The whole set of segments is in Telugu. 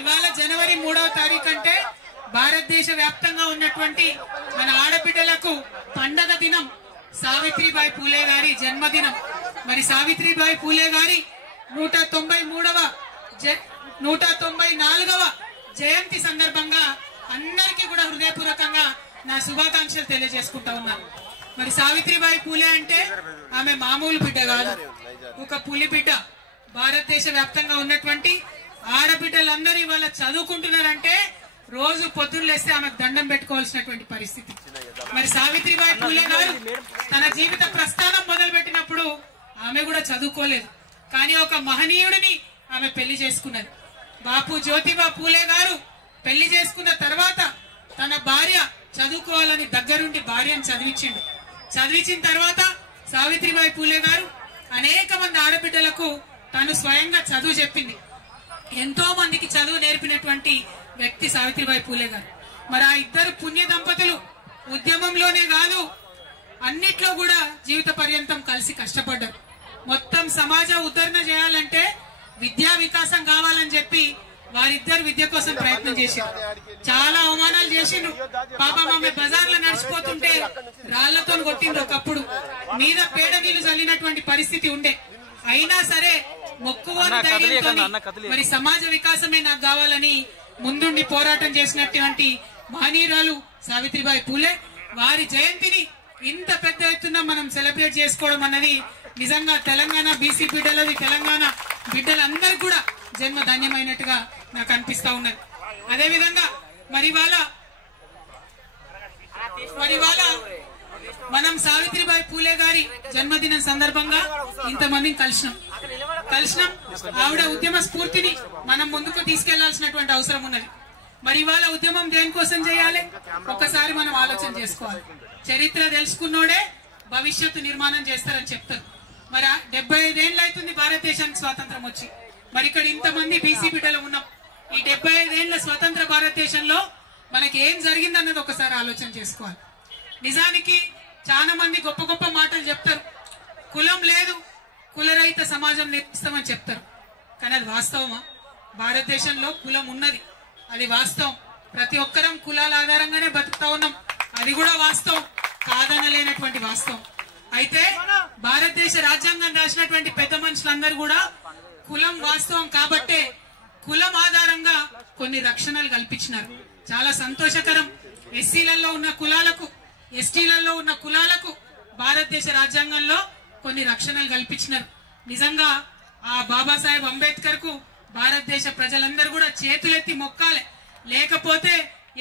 ఇవాళ జనవరి 3వ తారీఖు అంటే భారతదేశ వ్యాప్తంగా ఉన్నటువంటి మన ఆడబిడ్డలకు పండగ దినం, సావిత్రిబాయి పూలే గారి జన్మదినం. మరి సావిత్రిబాయి పూలే గారి 194వ జయంతి సందర్భంగా అందరికీ కూడా హృదయపూర్వకంగా నా శుభాకాంక్షలు తెలియజేసుకుంటా ఉన్నాను. మరి సావిత్రిబాయి పూలే అంటే ఆమె మామూలు బిడ్డ కాదు, ఒక పులి బిడ్డ. భారతదేశ వ్యాప్తంగా ఉన్నటువంటి ఆడబిడ్డలందరూ ఇవాళ చదువుకుంటున్నారంటే రోజు పొద్దున్న లేస్తే ఆమెకు దండం పెట్టుకోవాల్సినటువంటి పరిస్థితి. మరి సావిత్రిబాయి పూలే గారు తన జీవిత ప్రస్థానం మొదలు పెట్టినప్పుడు ఆమె కూడా చదువుకోలేదు, కానీ ఒక మహనీయుడిని ఆమె పెళ్లి చేసుకున్నది. బాపు జ్యోతిబా పూలే గారు పెళ్లి చేసుకున్న తర్వాత తన భార్య చదువుకోవాలని దగ్గరుండి భార్యను చదివించిన తర్వాత సావిత్రిబాయి పూలే గారు అనేక మంది ఆడబిడ్డలకు తను స్వయంగా చదువు చెప్పింది. ఎంతో మందికి చదువు నేర్పినటువంటి వ్యక్తి సావిత్రిబాయి పూలే గారు. మరి ఆ ఇద్దరు పుణ్య దంపతులు ఉద్యమంలోనే కాదు అన్నిట్లో కూడా జీవిత పర్యంతం కలిసి కష్టపడ్డారు. మొత్తం సమాజ ఉద్ధరణ చేయాలంటే విద్యా వికాసం కావాలని చెప్పి వారిద్దరు విద్య కోసం ప్రయత్నం చేశారు. చాలా అవమానాలు చేసిండ్రు. పాపం ఆమె బజార్లో నడిచిపోతుంటే రాళ్లతో కొట్టిండ్రు. ఒకప్పుడు మీద పేడ నీళ్లు చల్లినటువంటి పరిస్థితి ఉండే. అయినా సరే మొక్కువని ధైర్యంతో మరి సమాజ వికాసమే నాకు కావాలని ముందుండి పోరాటం చేసినటువంటి మహనీయురాలు సావిత్రిబాయి పూలే. వారి జయంతిని ఇంత పెద్ద ఎత్తున మనం సెలబ్రేట్ చేసుకోవడం అన్నది నిజంగా తెలంగాణ బీసీ బిడ్డలది, తెలంగాణ బిడ్డలందరూ కూడా జన్మ ధన్యమైనట్టుగా నాకు అనిపిస్తా ఉన్నది. అదేవిధంగా మరి వాళ్ళ మనం సావిత్రిబాయి పూలే గారి జన్మదినం సందర్భంగా ఇంతమందిని కలిసినాం. ఆవిడ ఉద్యమ స్ఫూర్తిని మనం ముందుకు తీసుకెళ్లాల్సినటువంటి అవసరం ఉన్నది. మరి ఇవాళ ఉద్యమం దేనికోసం చేయాలి ఒక్కసారి మనం ఆలోచన చేసుకోవాలి. చరిత్ర తెలుసుకున్నోడే భవిష్యత్తు నిర్మాణం చేస్తారని చెప్తారు. మరి 75 ఏళ్ళు అవుతుంది భారతదేశానికి స్వాతంత్రం వచ్చి. మరి ఇక్కడ ఇంతమంది బీసీ బిడ్డలు ఉన్నాం. ఈ 75 ఏళ్ల స్వతంత్ర భారతదేశంలో మనకి ఏం జరిగిందన్నది ఒకసారి ఆలోచన చేసుకోవాలి. నిజానికి చాలా మంది గొప్ప గొప్ప మాటలు చెప్తారు. కులం లేదు, కులరహిత సమాజం నిర్మిస్తామని చెప్తారు. కానీ అది వాస్తవమా? భారతదేశంలో కులం ఉన్నది, అది వాస్తవం. ప్రతి ఒక్కరం కులాల ఆధారంగానే బతుకుతా ఉన్నాం, అది కూడా వాస్తవం, కాదనలేనటువంటి వాస్తవం. అయితే భారతదేశ రాజ్యాంగం రాసినటువంటి పెద్ద మనుషులందరూ కూడా కులం వాస్తవం కాబట్టే కులం ఆధారంగా కొన్ని రక్షణలు కల్పించినారు. చాలా సంతోషకరం. ఎస్సీలలో ఉన్న కులాలకు, ఎస్టీలలో ఉన్న కులాలకు భారతదేశ రాజ్యాంగంలో కొన్ని రక్షణలు కల్పించినారు. నిజంగా ఆ బాబాసాహెబ్ అంబేద్కర్ కు భారతదేశ ప్రజలందరూ కూడా చేతులెత్తి మొక్కాలి. లేకపోతే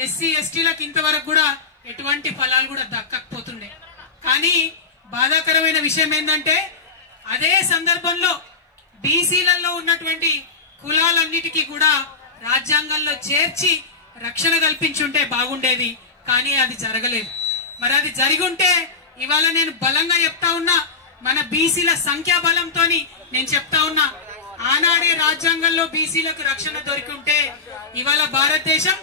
ఎస్సీ ఎస్టీలకు ఇంతవరకు కూడా ఎటువంటి ఫలాలు కూడా దక్కకపోతుండే. కానీ బాధాకరమైన విషయం ఏంటంటే అదే సందర్భంలో బీసీలలో ఉన్నటువంటి కులాలన్నిటికీ కూడా రాజ్యాంగంలో చేర్చి రక్షణ కల్పించుంటే బాగుండేది. కానీ అది జరగలేదు. మరి అది జరిగి ఉంటే ఇవాళ నేను బలంగా చెప్తా ఉన్నా, మన బీసీల సంఖ్యాబలంతో నేను చెప్తా ఉన్నా, ఆనాడే రాజ్యాంగంలో బీసీలకు రక్షణ దొరికి ఉంటే ఇవాళ భారతదేశం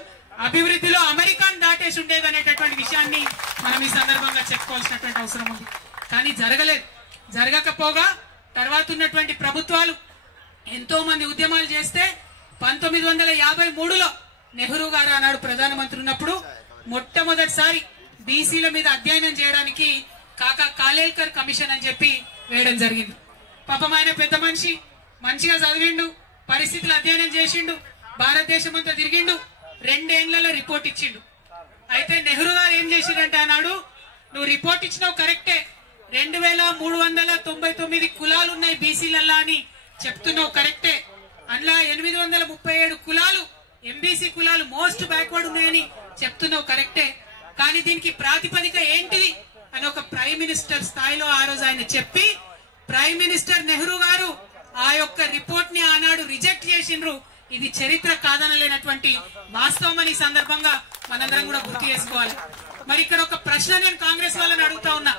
అభివృద్ధిలో అమెరికాను దాటేసి ఉండేది అనేటటువంటి విషయాన్ని మనం ఈ సందర్భంగా చెప్పుకోవాల్సినటువంటి అవసరం ఉంది. కానీ జరగలేదు. జరగకపోగా తర్వాత ఉన్నటువంటి ప్రభుత్వాలు ఎంతో మంది ఉద్యమాలు చేస్తే 1953లో నెహ్రూ గారు ఆనాడు ప్రధానమంత్రి ఉన్నప్పుడు మొట్టమొదటిసారి బీసీల మీద అధ్యయనం చేయడానికి కాకా కాలేల్కర్ కమిషన్ అని చెప్పి వేయడం జరిగింది. పాపం ఆయన పెద్ద మనిషి, మంచిగా చదివిండు, పరిస్థితులు అధ్యయనం చేసిండు, భారతదేశం అంతా తిరిగిండు, 2 ఏళ్లలో రిపోర్ట్ ఇచ్చిండు. అయితే నెహ్రూ గారు ఏం చేసిండంటే ఆనాడు, నువ్వు రిపోర్ట్ ఇచ్చినావు కరెక్టే, 2399 కులాలు ఉన్నాయి బీసీలల్లా అని చెప్తున్నావు కరెక్టే, అందులో 837 కులాలు ఎంబీసీ కులాలు మోస్ట్ బ్యాక్వర్డ్ ఉన్నాయని చెప్తున్నావు కరెక్టే. కానీ దీనికి ప్రాతిపదిక ఏంటిది అని ఒక ప్రైమ్ మినిస్టర్ స్థాయిలో ఆ రోజు ఆయన చెప్పి, ప్రైమ్ మినిస్టర్ నెహ్రూ గారు ఆ యొక్క రిపోర్ట్ ని ఆనాడు రిజెక్ట్ చేసిండ్రు. ఇది చరిత్ర కాదనలేనటువంటి వాస్తవం అని సందర్భంగా మనందరం కూడా గుర్తు చేసుకోవాలి. మరి ఇక్కడ ఒక ప్రశ్న నేను కాంగ్రెస్ వాళ్ళని అడుగుతా ఉన్నా.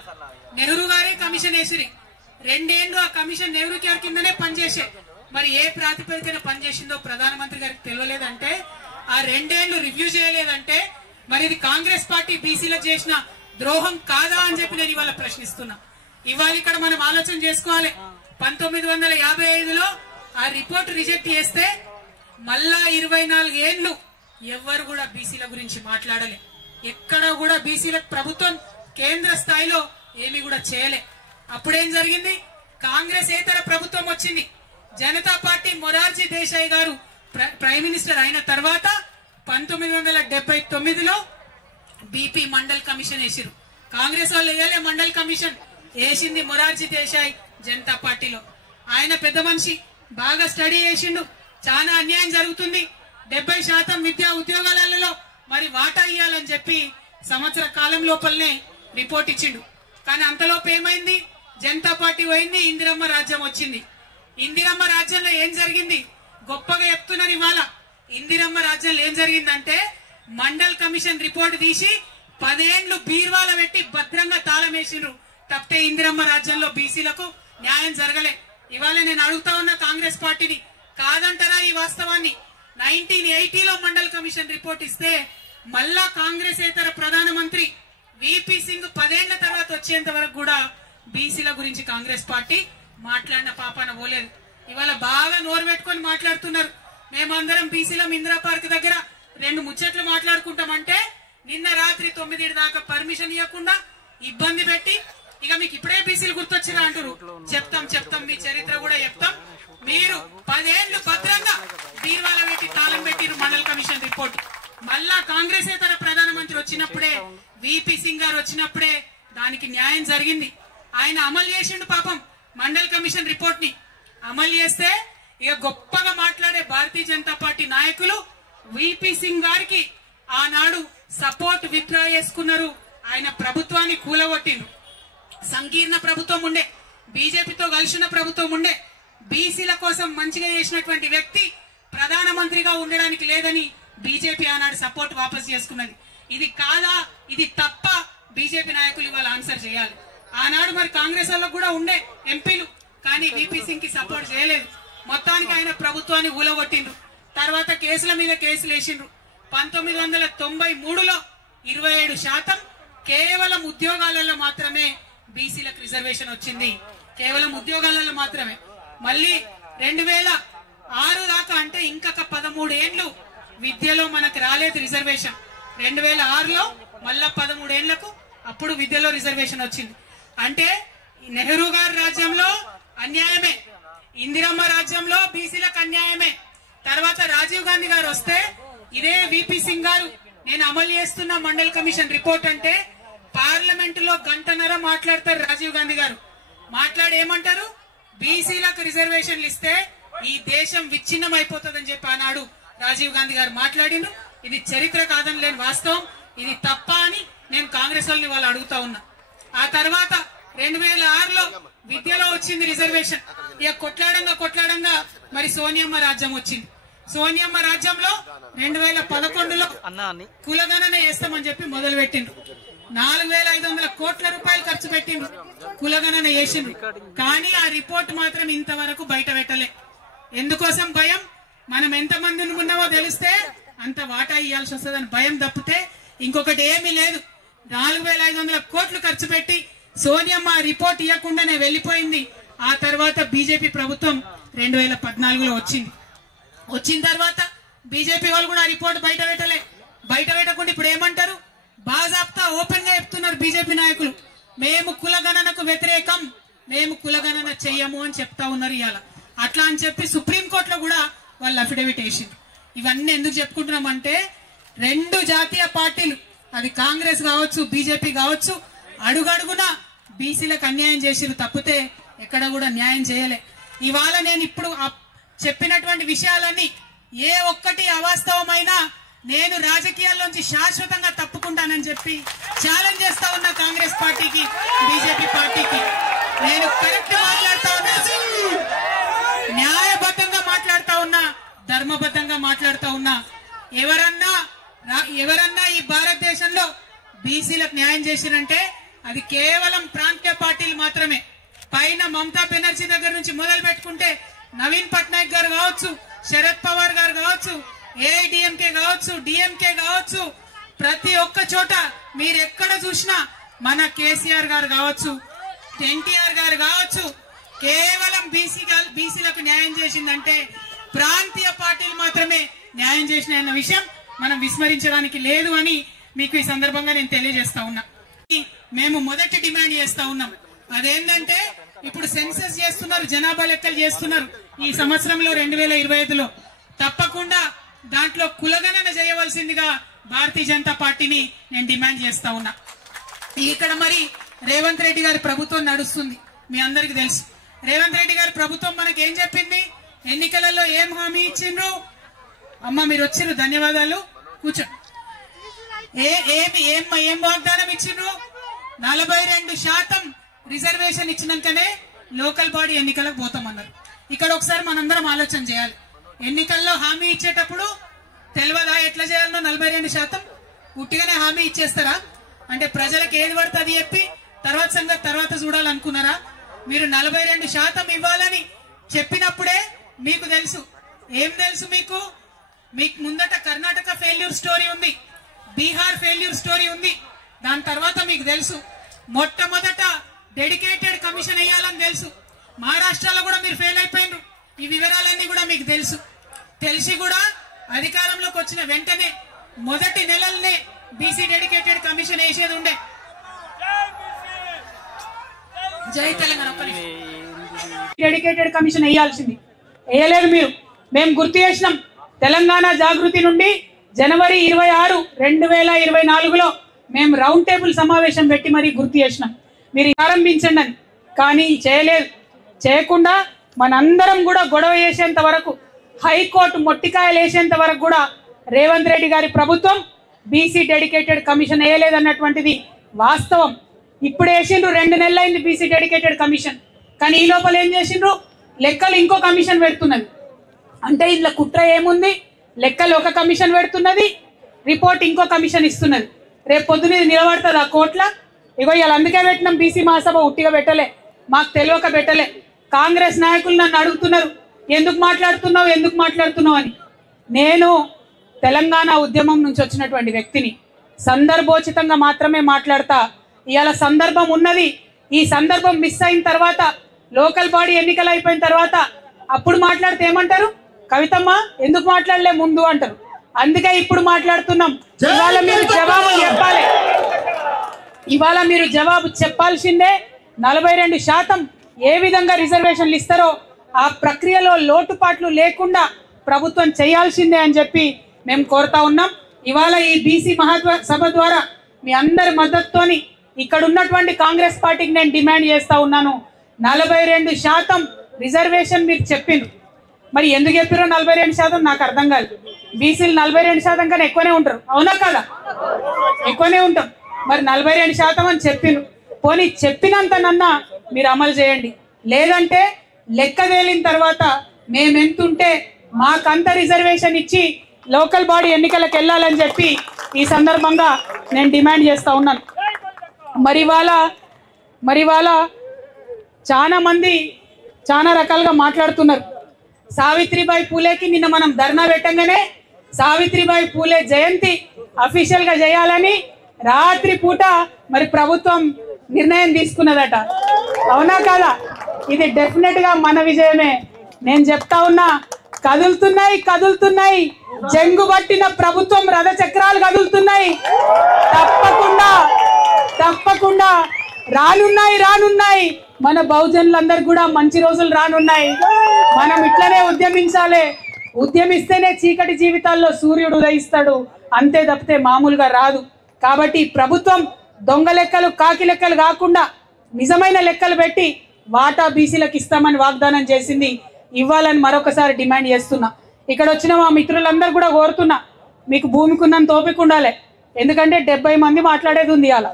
నెహ్రూ గారే కమిషన్ వేసిరి, 2 ఏళ్లు ఆ కమిషన్ నెహ్రూ గారి కిందనే పనిచేసే. మరి ఏ ప్రాతిపదికన పనిచేసిందో ప్రధానమంత్రి గారికి తెలియలేదంటే, ఆ 2 ఏళ్లు రివ్యూ చేయలేదంటే మరి ఇది కాంగ్రెస్ పార్టీ బీసీలో చేసిన ద్రోహం కాదా అని చెప్పి నేను ఇవాళ ప్రశ్నిస్తున్నా. ఇవాళ ఇక్కడ మనం ఆలోచన చేసుకోవాలి. 1955లో ఆ రిపోర్ట్ రిజెక్ట్ చేస్తే మళ్ళా 24 ఏళ్లు ఎవ్వరు కూడా బీసీల గురించి మాట్లాడలే. ఎక్కడ కూడా బీసీలకు ప్రభుత్వం కేంద్ర స్థాయిలో ఏమి కూడా చేయలే. అప్పుడేం జరిగింది? కాంగ్రెస్ ఏతర ప్రభుత్వం వచ్చింది. జనతా పార్టీ మొరార్జీ దేశాయ్ గారు ప్రైమ్ మినిస్టర్ అయిన తర్వాత 1979లో బీపీ మండల్ కమిషన్ వేసిరు. కాంగ్రెస్ వాళ్ళు వేయలే మండల్ కమిషన్, వేసింది మొరార్జీ దేశాయ్ జనతా పార్టీలో. ఆయన పెద్ద మనిషి, బాగా స్టడీ చేసిండు. చాలా అన్యాయం జరుగుతుంది, 70% విద్యా ఉద్యోగాలలో మరి వాటా ఇయ్యాలని చెప్పి సంవత్సర కాలం లోపలనే రిపోర్ట్ ఇచ్చిండు. కానీ అంతలోపు ఏమైంది? జనతా పార్టీ పోయింది, ఇందిరమ్మ రాజ్యం వచ్చింది. ఇందిరమ్మ రాజ్యంలో ఏం జరిగింది? గొప్పగా చెప్తున్నారు ఇవాళ. ఇందిరమ్మ రాజ్యంలో ఏం జరిగిందంటే మండల్ కమిషన్ రిపోర్ట్ తీసి 10 ఏళ్లు బీర్వాల పెట్టి భద్రంగా తాళం వేసిండ్రు. తప్పితే ఇందిరమ్మ రాజ్యంలో బీసీలకు న్యాయం జరగలే. ఇవాళ నేను అడుగుతా ఉన్న కాంగ్రెస్ పార్టీని, కాదంటారా ఈ వాస్తవాన్ని? 1980లో మండల్ కమిషన్ రిపోర్ట్ ఇస్తే మళ్ళా కాంగ్రెస్ ఏతర ప్రధానమంత్రి విపి సింగ్ 10 ఏళ్ల తర్వాత వచ్చేంత వరకు కూడా బీసీల గురించి కాంగ్రెస్ పార్టీ మాట్లాడిన పాపాన పోలేదు. ఇవాళ బాగా నోరు పెట్టుకొని మాట్లాడుతున్నారు. మేమందరం బీసీలం ఇందిరా పార్క్ దగ్గర 2 ముచ్చట్లు మాట్లాడుకుంటామంటే నిన్న రాత్రి 9 దాకా పర్మిషన్ ఇవ్వకుండా ఇబ్బంది పెట్టి, ఇక మీకు ఇప్పుడే బీసీలు గుర్తొచ్చిరా అంటారు. చెప్తాం మీ చరిత్ర కూడా చెప్తాం. మీరు 10 ఏళ్లు భద్రంగా బీర్వాల పెట్టి తాళం పెట్టిరు మండల్ కమిషన్ రిపోర్ట్. మళ్ళా కాంగ్రెస్ ఏతర ప్రధానమంత్రి వచ్చినప్పుడే, విపి సింగ్ గారు వచ్చినప్పుడే దానికి న్యాయం జరిగింది. ఆయన అమలు చేసిండు పాపం మండల్ కమిషన్ రిపోర్ట్ ని. అమలు చేస్తే ఇక గొప్పగా మాట్లాడే భారతీయ జనతా పార్టీ నాయకులు విపి సింగ్ గారికి ఆనాడు సపోర్ట్ విత్డ్రా చేసుకున్నారు. ఆయన ప్రభుత్వాన్ని కూలగొట్టిండ్రు. సంకీర్ణ ప్రభుత్వం ఉండే, బీజేపీతో కలిసిన ప్రభుత్వం ఉండే, బీసీల కోసం మంచిగా చేసినటువంటి వ్యక్తి ప్రధానమంత్రిగా ఉండడానికి లేదని బీజేపీ ఆనాడు సపోర్ట్ వాపస్ చేసుకున్నది. ఇది కాదా, ఇది తప్ప బీజేపీ నాయకులు ఇవాళ ఆన్సర్ చేయాలి. ఆనాడు మరి కాంగ్రెస్ వాళ్ళకు కూడా ఉండే ఎంపీలు, కానీ విపి సింగ్ కి సపోర్ట్ చేయలేదు. మొత్తానికి ఆయన ప్రభుత్వాన్ని ఊలగొట్టిండ్రు. తర్వాత కేసుల మీద కేసులు వేసిండ్రు. 1993లో 27% కేవలం ఉద్యోగాలలో మాత్రమే బీసీలకు రిజర్వేషన్ వచ్చింది. కేవలం ఉద్యోగాలలో మాత్రమే. మళ్ళీ 2006 దాకా అంటే ఇంకొక 13 ఏళ్లు విద్యలో మనకు రాలేదు రిజర్వేషన్. 2006లో మళ్ళా 13 ఏళ్లకు అప్పుడు విద్యలో రిజర్వేషన్ వచ్చింది. అంటే నెహ్రూ గారి రాజ్యంలో అన్యాయమే, ఇందిరమ్మ రాజ్యంలో బీసీలకు అన్యాయమే. తర్వాత రాజీవ్ గాంధీ గారు వస్తే ఇదే విపి సింగ్ గారు నేను అమలు చేస్తున్న మండల్ కమిషన్ రిపోర్ట్ అంటే పార్లమెంట్ లో 1 గంట మాట్లాడతారు. రాజీవ్ గాంధీ గారు మాట్లాడి ఏమంటారు? బీసీలకు రిజర్వేషన్లు ఇస్తే ఈ దేశం విచ్ఛిన్నం అయిపోతుందని చెప్పి ఆనాడు రాజీవ్ గాంధీ గారు మాట్లాడిండ్రు. ఇది చరిత్ర కాదని లేని వాస్తవం. ఇది తప్ప అని నేను కాంగ్రెస్ వాళ్ళని వాళ్ళు అడుగుతా ఉన్నా. ఆ తర్వాత 2006లో విద్యలో వచ్చింది రిజర్వేషన్. ఇక కొట్లాడంగా మరి సోనియమ్మ రాజ్యం వచ్చింది. సోనియమ్మ రాజ్యంలో 2011లో కులగణన చేస్తామని చెప్పి మొదలు పెట్టిండ్రు. 4,500 కోట్ల రూపాయలు ఖర్చు పెట్టిండ్రు, కులగణన చేసిండ్రు. కానీ ఆ రిపోర్ట్ మాత్రం ఇంతవరకు బయట పెట్టలే. ఎందుకోసం భయం? మనం ఎంతమంది ఉన్నామో తెలిస్తే అంత వాటా ఇవ్వాల్సి వస్తుందని భయం తప్పితే ఇంకొకటి ఏమీ లేదు. 4,500 కోట్లు ఖర్చు పెట్టి సోనియమ్మ రిపోర్ట్ ఇవ్వకుండానే వెళ్లిపోయింది. ఆ తర్వాత బీజేపీ ప్రభుత్వం 2014లో వచ్చింది. వచ్చిన తర్వాత బీజేపీ వాళ్ళు కూడా రిపోర్ట్ బయట పెట్టలే. బయట పెట్టకుండా ఇప్పుడు ఏమంటారు? బాజాప్తా ఓపెన్ గా చెప్తున్నారు బీజేపీ నాయకులు, మేము కులగణనకు వ్యతిరేకం, మేము కులగణన చెయ్యము అని చెప్తా ఉన్నారు ఇవాళ. అట్లా అని చెప్పి సుప్రీంకోర్టులో కూడా వాళ్ళు అఫిడవిట్ వేసింది. ఇవన్నీ ఎందుకు చెప్పుకుంటున్నామంటే 2 జాతీయ పార్టీలు, అది కాంగ్రెస్ కావచ్చు బీజేపీ కావచ్చు, అడుగడుగున బీసీలకు అన్యాయం చేసిరు తప్పితే ఎక్కడ కూడా న్యాయం చేయలే. ఇవాళ నేను ఇప్పుడు చెప్పినటువంటి విషయాలన్నీ ఏ ఒక్కటి అవాస్తవమైనా నేను రాజకీయాల్లోంచి శాశ్వతంగా తప్పుకుంటానని చెప్పి ఛాలెంజ్ చేస్తా ఉన్నా కాంగ్రెస్ పార్టీకి, బీజేపీ పార్టీకి. నేను కరెక్ట్ మాట్లాడుతా ఉన్నా, న్యాయబద్ధంగా మాట్లాడుతా ఉన్నా, ధర్మబద్ధంగా మాట్లాడుతా ఉన్నా. ఎవరన్నా ఈ భారతదేశంలో బీసీలకు న్యాయం చేసిరంటే అది కేవలం ప్రాంతీయ పార్టీలు మాత్రమే. పైన మమతా బెనర్జీ దగ్గర నుంచి మొదలు పెట్టుకుంటే నవీన్ పట్నాయక్ గారు కావచ్చు, శరద్ పవార్ గారు కావచ్చు, ఏఐడిఎంకే కావచ్చు, డిఎంకే కావచ్చు, ప్రతి ఒక్క చోట మీరు ఎక్కడ చూసినా మన కేసీఆర్ గారు కావచ్చు, ఎన్టీఆర్ గారు కావచ్చు, కేవలం బీసీలకు న్యాయం చేసిందంటే ప్రాంతీయ పార్టీలు మాత్రమే న్యాయం చేసినాయన్న విషయం మనం విస్మరించడానికి లేదు అని మీకు ఈ సందర్భంగా నేను తెలియజేస్తా ఉన్నా. మేము మొదటి డిమాండ్ చేస్తా ఉన్నాం, అదేంటంటే ఇప్పుడు సెన్సస్ చేస్తున్నారు, జనాభా లెక్కలు చేస్తున్నారు ఈ సంవత్సరంలో 2025లో. తప్పకుండా దాంట్లో కులగణన చేయవలసిందిగా భారతీయ జనతా పార్టీని నేను డిమాండ్ చేస్తా ఉన్నా. ఇక్కడ మరి రేవంత్ రెడ్డి గారి ప్రభుత్వం నడుస్తుంది, మీ అందరికి తెలుసు. రేవంత్ రెడ్డి గారి ప్రభుత్వం మనకి ఏం చెప్పింది, ఎన్నికలలో ఏం హామీ ఇచ్చిండ్రు? అమ్మ మీరు వచ్చిర్రు, ధన్యవాదాలు, కూర్చో. ఏం వాగ్దానం ఇచ్చిండ్రు? 42% రిజర్వేషన్ ఇచ్చినాకనే లోకల్ బాడీ ఎన్నికలకు పోతామన్నారు. ఇక్కడ ఒకసారి మనందరం ఆలోచన చేయాలి. ఎన్నికల్లో హామీ ఇచ్చేటప్పుడు తెలియదా ఎట్లా చేయాలనో? 42% ఉట్టిగానే హామీ ఇచ్చేస్తారా? అంటే ప్రజలకు ఏది పడితే అది చెప్పి తర్వాత సంగతి తర్వాత చూడాలనుకున్నారా? మీరు 42% ఇవ్వాలని చెప్పినప్పుడే మీకు తెలుసు, ఏం తెలుసు మీకు ముందట కర్ణాటక ఫెయిల్యూర్ స్టోరీ ఉంది, బీహార్ ఫెయిల్యూర్ స్టోరీ ఉంది. దాని తర్వాత మీకు తెలుసు మొట్టమొదట డెడికేటెడ్ కమిషన్ వేయాలని తెలుసు. మహారాష్ట్రలో కూడా మీరు ఫెయిల్ అయిపోయినారు. ఈ వివరాలన్నీ కూడా మీకు తెలుసు. తెలిసి కూడా అధికారంలోకి వచ్చిన వెంటనే మొదటి నెలల్నే బీసీ డెడికేటెడ్ కమిషన్ వేసేది ఉండే. జై తెలంగాణ. డెడికేటెడ్ కమిషన్ వేయాల్సింది, వేయలేదు మీరు. మేము గుర్తు చేసినాం. తెలంగాణ జాగృతి నుండి జనవరి 26, 2024లో మేము రౌండ్ టేబుల్ సమావేశం పెట్టి మరీ గుర్తు చేసినాం మీరు ప్రారంభించండి అని. కానీ చేయలేదు. చేయకుండా మనందరం కూడా గొడవ చేసేంత వరకు, హైకోర్టు మొట్టికాయలు వేసేంత వరకు కూడా రేవంత్ రెడ్డి గారి ప్రభుత్వం బీసీ డెడికేటెడ్ కమిషన్ వేయలేదన్నటువంటిది వాస్తవం. ఇప్పుడు వేసిండ్రు, 2 నెలలైంది బీసీ డెడికేటెడ్ కమిషన్. కానీ ఈ లోపల ఏం చేసిండ్రు? లెక్కలు ఇంకో కమిషన్ పెడుతున్నది. అంటే ఇందులో కుట్ర ఏముంది? లెక్కలు ఒక కమిషన్ పెడుతున్నది, రిపోర్ట్ ఇంకో కమిషన్ ఇస్తున్నది. రేపు పొద్దున నిలబడుతుంది ఆ కోట్ల. ఇగో ఇలా అందుకే పెట్టినాం బీసీ మహాసభ, ఉట్టిగా పెట్టలే, మాకు తెలియక పెట్టలే. కాంగ్రెస్ నాయకులు నన్ను అడుగుతున్నారు ఎందుకు మాట్లాడుతున్నావు అని. నేను తెలంగాణ ఉద్యమం నుంచి వచ్చినటువంటి వ్యక్తిని, సందర్భోచితంగా మాత్రమే మాట్లాడతా. ఇవాళ సందర్భం ఉన్నది, ఈ సందర్భం మిస్ అయిన తర్వాత, లోకల్ బాడీ ఎన్నికలు అయిపోయిన తర్వాత అప్పుడు మాట్లాడితే ఏమంటారు? కవితమ్మ ఎందుకు మాట్లాడలే ముందు అంటారు. అందుకే ఇప్పుడు మాట్లాడుతున్నాం. ఇవాళ మీరు జవాబు చెప్పాల్సిందే. 42% ఏ విధంగా రిజర్వేషన్లు ఇస్తారో ఆ ప్రక్రియలో లోటుపాట్లు లేకుండా ప్రభుత్వం చేయాల్సిందే అని చెప్పి మేము కోరుతా ఉన్నాం. ఇవాళ ఈ బీసీ మహాసభ ద్వారా మీ అందరి మద్దతుతోని ఇక్కడ ఉన్నటువంటి కాంగ్రెస్ పార్టీకి నేను డిమాండ్ చేస్తా ఉన్నాను. 42% రిజర్వేషన్ మీరు చెప్పిండ్రు, మరి ఎందుకు చెప్పారో 42% నాకు అర్థం కాదు. బీసీలు 42% కన్నా ఎక్కువనే ఉంటారు, అవునా కదా? ఎక్కువనే ఉంటాం. మరి 42% అని చెప్పిండ్రు. పోనీ చెప్పినంతనన్నా మీరు అమలు చేయండి. లేదంటే లెక్క తేలిన తర్వాత మేమెంతుంటే మాకంత రిజర్వేషన్ ఇచ్చి లోకల్ బాడీ ఎన్నికలకు వెళ్ళాలని చెప్పి ఈ సందర్భంగా నేను డిమాండ్ చేస్తూ ఉన్నాను. మరి ఇవాళ చాలా మంది చాలా రకాలుగా మాట్లాడుతున్నారు. సావిత్రిబాయి పూలేకి నిన్న మనం ధర్నా పెట్టంగానే సావిత్రిబాయి పూలే జయంతి అఫీషియల్గా చేయాలని రాత్రి పూట మరి ప్రభుత్వం నిర్ణయం తీసుకున్నదట, అవునా కాదా? ఇది డెఫినెట్గా మన విజయమే. నేను చెప్తా ఉన్నా, కదులుతున్నాయి జంగు పట్టిన ప్రభుత్వం రథ చక్రాలు కదులుతున్నాయి. తప్పకుండా రానున్నాయి. మన బహుజనులందరికీ కూడా మంచి రోజులు రానున్నాయి. మనం ఇట్లనే ఉద్యమించాలి. ఉద్యమిస్తేనే చీకటి జీవితాల్లో సూర్యుడు ఉదయిస్తాడు, అంతే తప్పితే మామూలుగా రాదు. కాబట్టి ప్రభుత్వం దొంగ లెక్కలు, కాకి లెక్కలు కాకుండా నిజమైన లెక్కలు పెట్టి వాటా బీసీలకు ఇస్తామని వాగ్దానం చేసింది. ఇవ్వాలని మరొకసారి డిమాండ్ చేస్తున్నా. ఇక్కడ వచ్చిన మా మిత్రులందరూ కూడా కోరుతున్నా, మీకు భూమికున్నంత ఓపిక ఉండాలి. ఎందుకంటే 70 మంది మాట్లాడేది ఉంది. అలా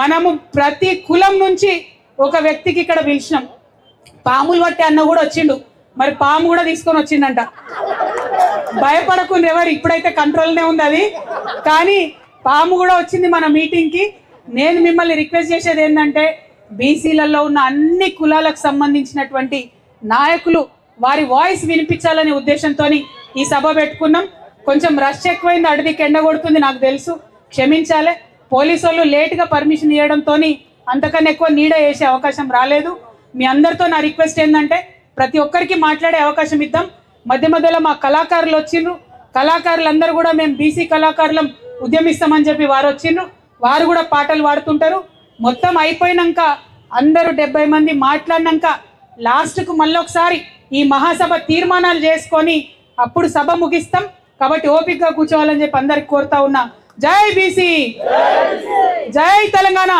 మనము ప్రతి కులం నుంచి ఒక వ్యక్తికి ఇక్కడ పిలిచినాం. పాములు పట్టి అన్న కూడా వచ్చిండు, మరి పాము కూడా తీసుకొని వచ్చిండంట. భయపడకుండా ఎవరు, ఇప్పుడైతే కంట్రోల్నే ఉంది అది, కానీ పాము కూడా వచ్చింది మన మీటింగ్కి. నేను మిమ్మల్ని రిక్వెస్ట్ చేసేది ఏంటంటే, బీసీలలో ఉన్న అన్ని కులాలకు సంబంధించినటువంటి నాయకులు వారి వాయిస్ వినిపించాలనే ఉద్దేశంతో ఈ సభ పెట్టుకున్నాం. కొంచెం రష్ ఎక్కువైంది, అడవికి ఎండ కొడుతుంది నాకు తెలుసు, క్షమించాలి. పోలీసు వాళ్ళు లేట్గా పర్మిషన్ ఇవ్వడంతో అంతకన్నా ఎక్కువ నీడ వేసే అవకాశం రాలేదు. మీ అందరితో నా రిక్వెస్ట్ ఏంటంటే, ప్రతి ఒక్కరికి మాట్లాడే అవకాశం ఇద్దాం. మధ్య మధ్యలో మా కళాకారులు వచ్చిండ్రు, కళాకారులందరూ కూడా మేము బీసీ కళాకారులం ఉద్యమిస్తామని చెప్పి వారు వచ్చిండ్రు, వారు కూడా పాటలు పాడుతుంటారు. మొత్తం అయిపోయినాక అందరూ 70 మంది మాట్లాడినాక లాస్ట్కు మళ్ళొకసారి ఈ మహాసభ తీర్మానాలు చేసుకొని అప్పుడు సభ ముగిస్తాం. కాబట్టి ఓపికగా కూర్చోవాలని చెప్పి అందరికి కోరుతా ఉన్నా. జై బీసీ, జై తెలంగాణ.